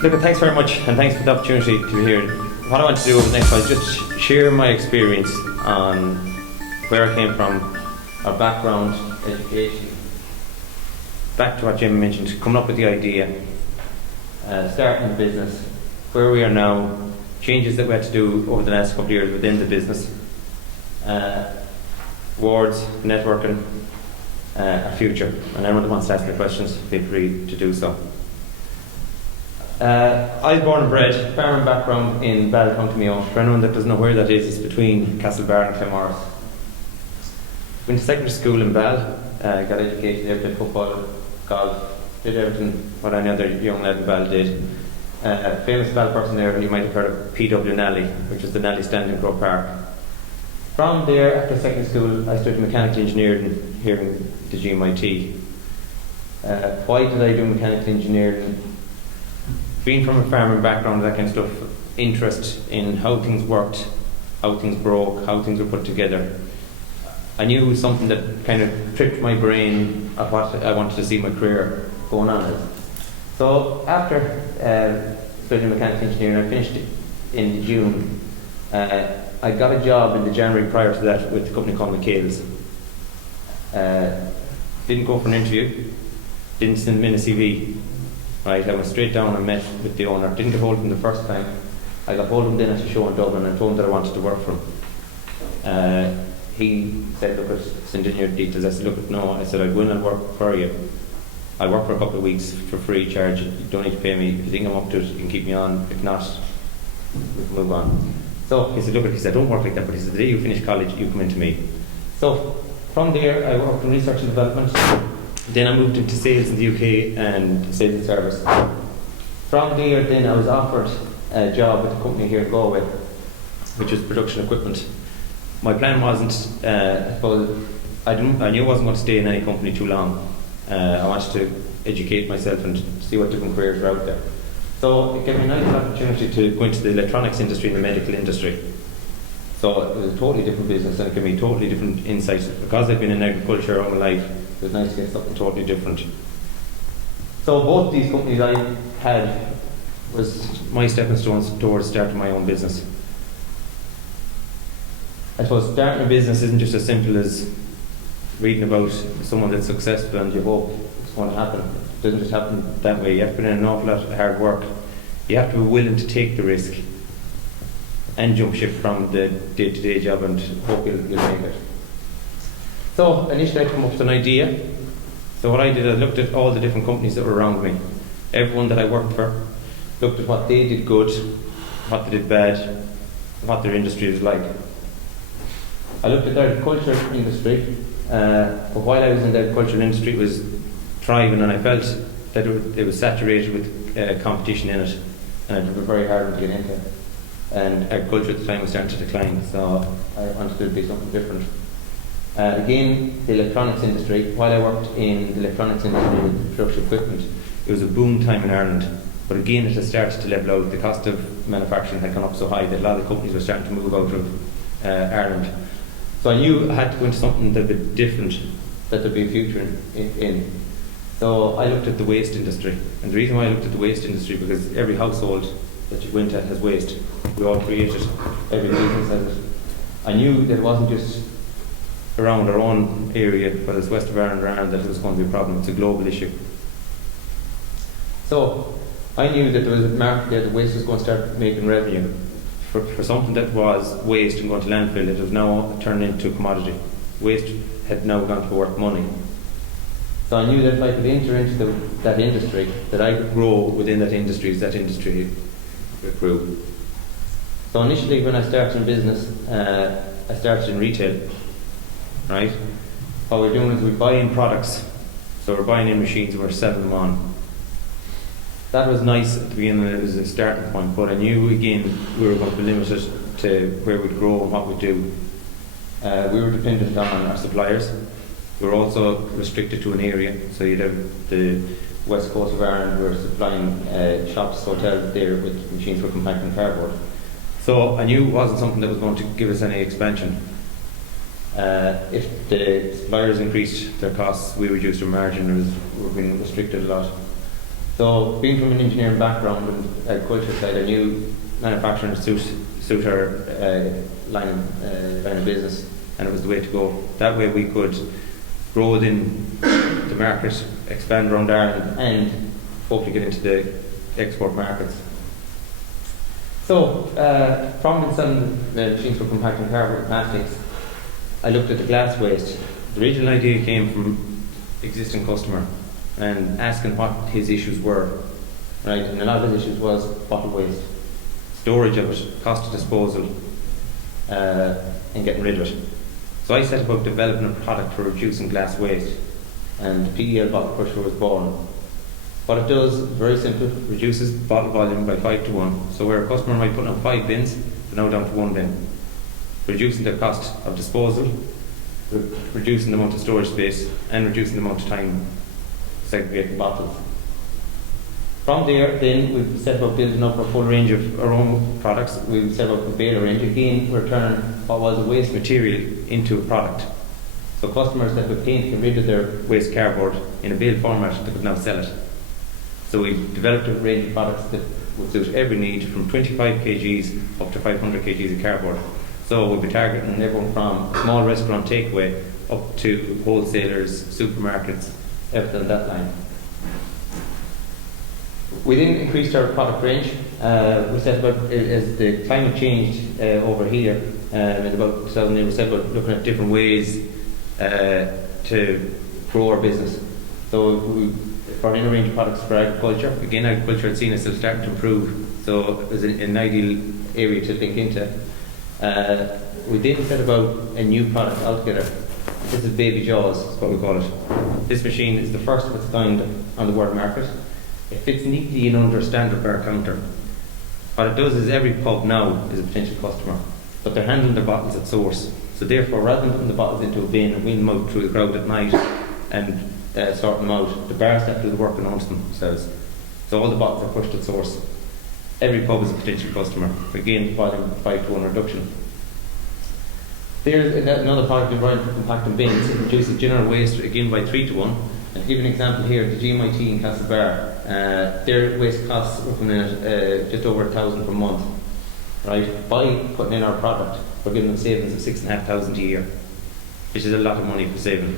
Look, thanks very much, and thanks for the opportunity to be here. What I want to do over the next while is just share my experience on where I came from, our background, education, back to what Jim mentioned, coming up with the idea, starting the business, where we are now, changes that we had to do over the last couple of years within the business, awards, networking, our future. And anyone that wants to ask me questions, feel free to do so. I was born and bred, farming background in Balla, County Mayo. For anyone that doesn't know where that is, it's between Castlebar and Clamorris. Went to secondary school in Balla, got educated there, played football, golf, did everything what any other young lad in Balla did. A famous Balla person there, you might have heard of P.W. Nally, which was the Nally stand in Grove Park. From there, after secondary school, I studied mechanical engineering here in the GMIT. Why did I do mechanical engineering? Being from a farming background, that kind of stuff, interest in how things worked, how things broke, how things were put together. I knew it was something that kind of tripped my brain of what I wanted to see my career going on as. So after studying mechanical engineering, I finished in June. I got a job in the January prior to that with a company called McHale's. Didn't go for an interview, didn't send them in a CV. Right, I went straight down and met with the owner. Didn't get hold of him the first time. I got hold of him then at a show in Dublin and told him that I wanted to work for him. He said, look, send in your details. I said, look, no. I said, I'd go in and work for you. I'll work for a couple of weeks for free charge. You don't need to pay me. If you think I'm up to it, you can keep me on. If not, we can move on. So he said, look, he said, don't work like that. But he said, the day you finish college, you come into me. So from there, I worked in research and development. Then I moved into sales in the UK and sales and service. From there, then I was offered a job with a company here in Galway, which was production equipment. My plan wasn't, I suppose, I knew I wasn't going to stay in any company too long. I wanted to educate myself and see what different careers were out there. So it gave me a nice opportunity to go into the electronics industry and the medical industry. So it was a totally different business and it gave me totally different insights. Because I've been in agriculture all my life, it was nice to get something totally different. So both these companies I had was my stepping stones towards starting my own business. I suppose starting a business isn't just as simple as reading about someone that's successful and you hope it's going to happen. It doesn't just happen that way. You have to put in an awful lot of hard work. You have to be willing to take the risk and jump ship from the day-to-day job and hope you'll make it. So initially I came up with an idea. So what I did, I looked at all the different companies that were around me, everyone that I worked for, looked at what they did good, what they did bad, what their industry was like. I looked at the agriculture industry, but while I was in the agricultural industry it was thriving and I felt that it was saturated with competition in it and it was very hard to get into. And agriculture at the time was starting to decline, so I wanted to do something different. Again, the electronics industry, while I worked in the electronics industry with production equipment, it was a boom time in Ireland. But again, it had started to level out. The cost of manufacturing had gone up so high that a lot of the companies were starting to move out of Ireland. So I knew I had to go into something that would be different, that there'd be a future in. So I looked at the waste industry. And the reason why I looked at the waste industry, because every household that you go into has waste. We all create it. Every business has it. I knew that it wasn't just around our own area, but as west of Ireland, that it was going to be a problem. It's a global issue. So I knew that there was a market there that waste was going to start making revenue. For something that was waste and going to landfill, it was now turned into a commodity. Waste had now gone to worth money. So I knew that if I could enter into that industry, that I could grow within that industry as that industry grew. So initially when I started in business, I started in retail. Right? What we're doing is we're buying products. So we're buying in machines and we're selling them on. That was nice at the beginning, it was a starting point, but I knew again we were going to be limited to where we'd grow and what we'd do. We were dependent on our suppliers. We were also restricted to an area, so you'd have the west coast of Ireland, we were supplying shops, hotels there with machines for compacting cardboard. So I knew it wasn't something that was going to give us any expansion. If the suppliers increased their costs, we reduced our margin, we were being restricted a lot. So being from an engineering background and agriculture side, I knew manufacturing suit our line of business, and it was the way to go. That way we could grow within the market, expand around Ireland, and hopefully get into the export markets. So, from selling the machines for compacting cardboard plastics, I looked at the glass waste. The original idea came from existing customer and asking what his issues were, right? And a lot of his issues was bottle waste, storage of it, cost of disposal, and getting rid of it. So I set about developing a product for reducing glass waste, and the PEL bottle crusher was born. What it does, very simple, reduces bottle volume by 5 to 1. So where a customer might put on 5 bins, they're now down to 1 bin. Reducing the cost of disposal, reducing the amount of storage space, and reducing the amount of time segregating bottles. From there, then, we set about building up a full range of our own products. We set up a Balla range. Again, we're turning what was a waste material into a product. So customers that would pay to get rid of their waste cardboard in a bale format, they could now sell it. So we developed a range of products that would suit every need, from 25 kgs up to 500 kgs of cardboard. So we'll be targeting everyone from small restaurant takeaway up to wholesalers, supermarkets, everything on that line. We then increased our product range. We set about, as the climate changed over here, in about 2008, we set about looking at different ways to grow our business. So we brought in a range of products for agriculture. Again, agriculture had seen itself starting to improve, so it was an ideal area to think into. We then set about a new product altogether. This is Baby Jaws, is what we call it. This machine is the first of its kind on the world market. It fits neatly in under a standard bar counter. What it does is every pub now is a potential customer, but they're handling their bottles at source. So therefore, rather than putting the bottles into a bin and wheeling them out through the crowd at night and sorting them out, the bar staff do the work amongst themselves. So all the bottles are pushed at source. Every pub is a potential customer. Again, volume 5 to 1 reduction. There's another product designed for compacting bins. It reduces general waste again by 3 to 1. And to give you an example here, the GMIT in Castlebar, their waste costs are coming in at just over 1,000 per month. Right? By putting in our product, we're giving them savings of 6,500 a year, which is a lot of money for saving.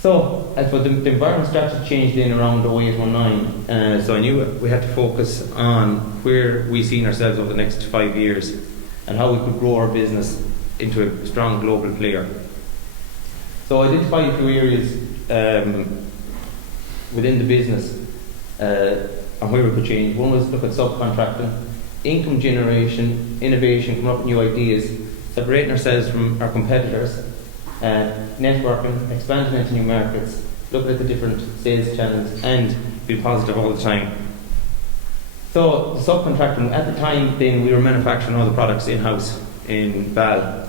So, as for the environment started to change then around 08-09, so I knew we had to focus on where we seen ourselves over the next 5 years and how we could grow our business into a strong global player. So I identified a few areas within the business and where we could change. One was look at subcontracting, income generation, innovation, coming up with new ideas, separating ourselves from our competitors, networking, expanding into new markets, looking at the different sales channels, and being positive all the time. So the subcontracting, at the time then we were manufacturing all the products in-house in Balla.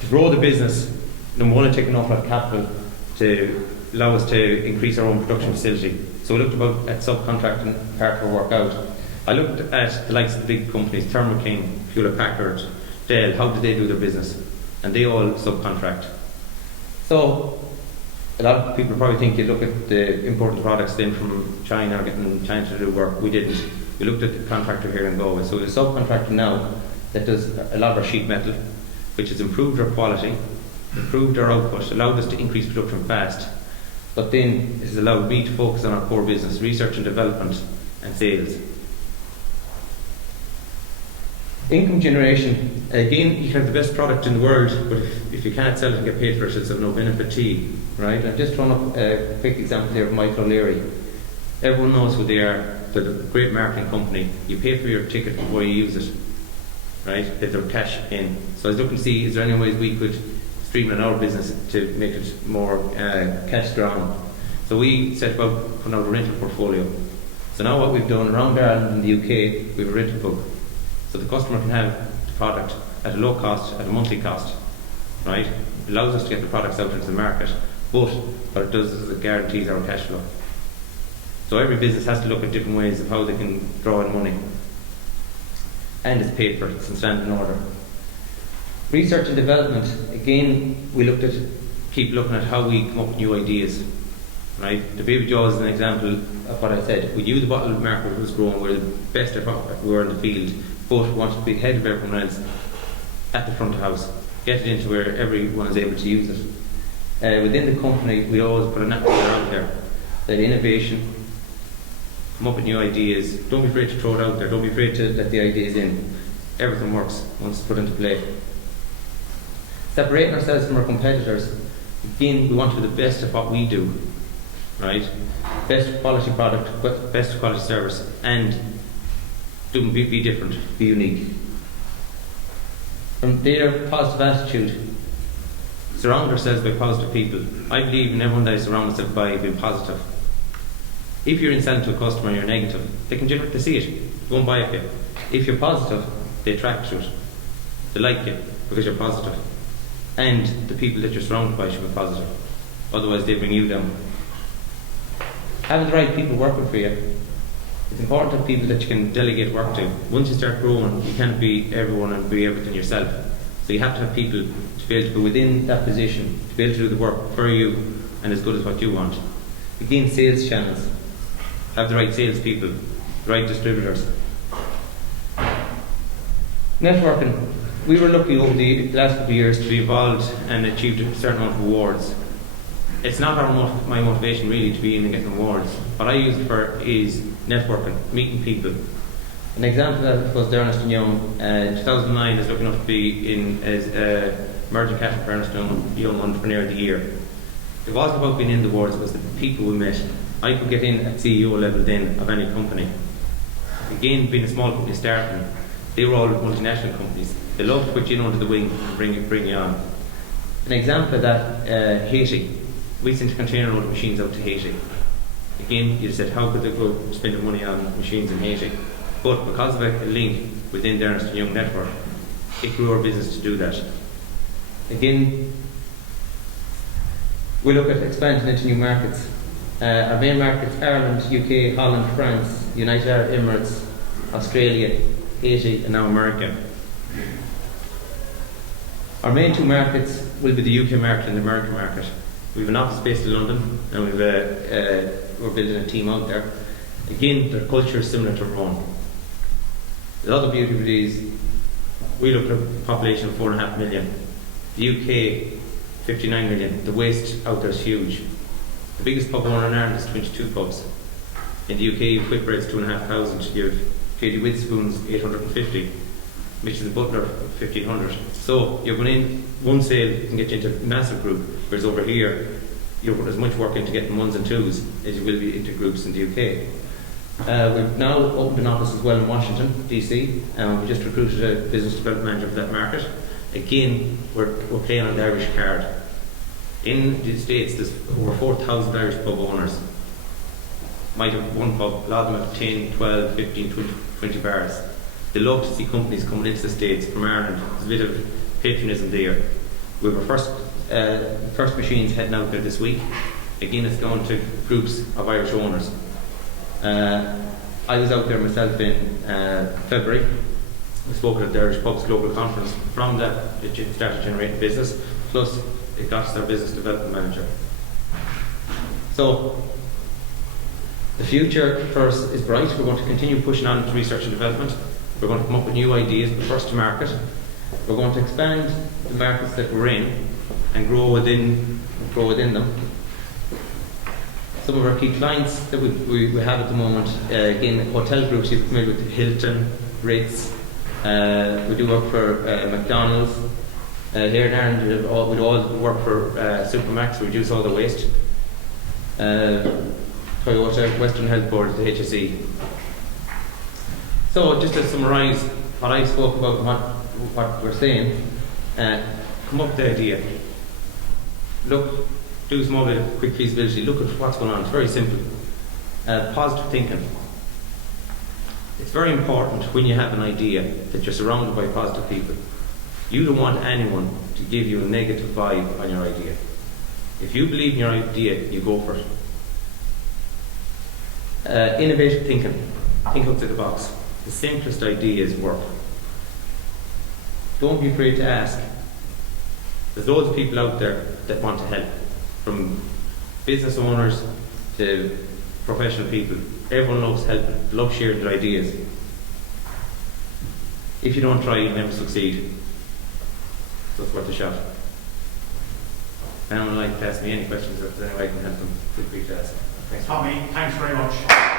To grow the business, number one, it took an awful lot of capital to allow us to increase our own production facility. So we looked at subcontracting part of our work out. I looked at the likes of the big companies, Thermo King, Hewlett-Packard, Dell, how did they do their business? And they all subcontract. So a lot of people probably think you look at the imported products then from China or getting China to do work. We didn't. We looked at the contractor here in Galway. So the subcontractor now that does a lot of our sheet metal, which has improved our quality, improved our output, allowed us to increase production fast. But then it has allowed me to focus on our core business, research and development and sales. Income generation. Again, you can have the best product in the world, but if you can't sell it and get paid for it, it's of no benefit to you, right? I've just thrown up a quick example here of Michael O'Leary. Everyone knows who they are. They're a great marketing company. You pay for your ticket before you use it, right? Get their cash in. So I was looking to see, is there any ways we could streamline our business to make it more cash strong? So we set about putting out a rental portfolio. So now what we've done around Ireland and the UK, we have a rental book. So the customer can have the product at a low cost, at a monthly cost, right? It allows us to get the products out into the market, but what it does is it guarantees our cash flow. So every business has to look at different ways of how they can draw in money. And it's paid for, it's in standing order. Research and development, again, we keep looking at how we come up with new ideas. right? The Baby Jaws is an example of what I said. We knew the bottle market was growing, we were the best at what we were in the field, but we wanted to be ahead of everyone else at the front of house, get it into where everyone is able to use it. Within the company, we always put an atmosphere out there, that innovation, come up with new ideas, don't be afraid to throw it out there, don't be afraid to let the ideas in. Everything works once it's put into play. Separating ourselves from our competitors, again, we want to be the best at what we do, right? Best quality product, best quality service, and be different, be unique. From there, positive attitude. Surround ourselves by positive people. I believe in everyone that I surround myself by being positive. If you're insulting to a customer and you're negative, they see it, go and buy it. If you're positive, they attract to it. They like you because you're positive. And the people that you're surrounded by should be positive. Otherwise, they bring you down. Having the right people working for you. It's important to have people that you can delegate work to. Once you start growing, you can't be everyone and be everything yourself. So you have to have people to be able to be within that position, to be able to do the work for you and as good as what you want. Again, sales channels. Have the right sales people, the right distributors. Networking. We were lucky over the last couple of years to be involved and achieved a certain amount of awards. It's not my motivation really to be in and getting awards. What I use it for is networking, meeting people. An example of that was Ernst Young. 2009 I was looking up to be in as emerging category for Ernst Young Entrepreneur of the Year. It wasn't about being in the awards, it was the people we met. I could get in at CEO level then of any company. Again, being a small company starting, they were all multinational companies. They loved to put you in under the wing and bring you on. An example of that, Haiti. We sent a container load of machines out to Haiti. Again, you said, how could they go spending money on machines in Haiti? But because of a link within the Ernst Young network, it grew our business to do that. Again, we look at expanding into new markets. Our main markets: Ireland, UK, Holland, France, United Arab Emirates, Australia, Haiti, and now America. Our main two markets will be the UK market and the American market. We have an office based in London, and we're building a team out there. Again, their culture is similar to our own. The other beauty of it is, we look at a population of 4.5 million. The UK, 59 million. The waste out there is huge. The biggest pub owner in Ireland is 22 pubs. In the UK, Whitbread's 2,500. You have Katie Witherspoon's 850. Mitchell the Butler, 1,500. So you're going in, one sale can get you into a massive group, whereas over here, you're putting as much work into getting ones and twos as you will be into groups in the UK. We've now opened an office as well in Washington, DC, and we just recruited a business development manager for that market. Again, we're playing on the Irish card. In the States, there's over 4,000 Irish pub owners. Might have one pub, a lot of them have 10, 12, 15, 20 bars. They love to see companies coming into the States from Ireland. There's a bit of patriotism there. We have our first machines heading out there this week. Again, it's going to groups of Irish owners. I was out there myself in February. We spoke at the Irish Pubs Global Conference. From that, it started generating business. Plus, it got us our business development manager. So, the future for us is bright. We're going to continue pushing on into research and development. We're going to come up with new ideas, but first to market. We're going to expand the markets that we're in and grow within them. Some of our key clients that we have at the moment, again, hotel groups. You're familiar with Hilton, Ritz. We do work for McDonald's. Here in Ireland, we all work for Supermax, reduce all the waste. Toyota, Western Health Board, the HSE. So, just to summarise what I spoke about and what we're saying, come up with the idea. Look, do a small bit of quick feasibility, look at what's going on. It's very simple. Positive thinking. It's very important when you have an idea that you're surrounded by positive people. You don't want anyone to give you a negative vibe on your idea. If you believe in your idea, you go for it. Innovative thinking. Think outside the box. The simplest ideas work. Don't be afraid to ask. There's loads of people out there that want to help. From business owners the professional people. Everyone loves helping, loves sharing their ideas. If you don't try, you'll never succeed. So it's worth a shot. Anyone would like to ask me any questions, or if there's any way I can help them, feel free to ask. Thanks. Tommy, thanks very much.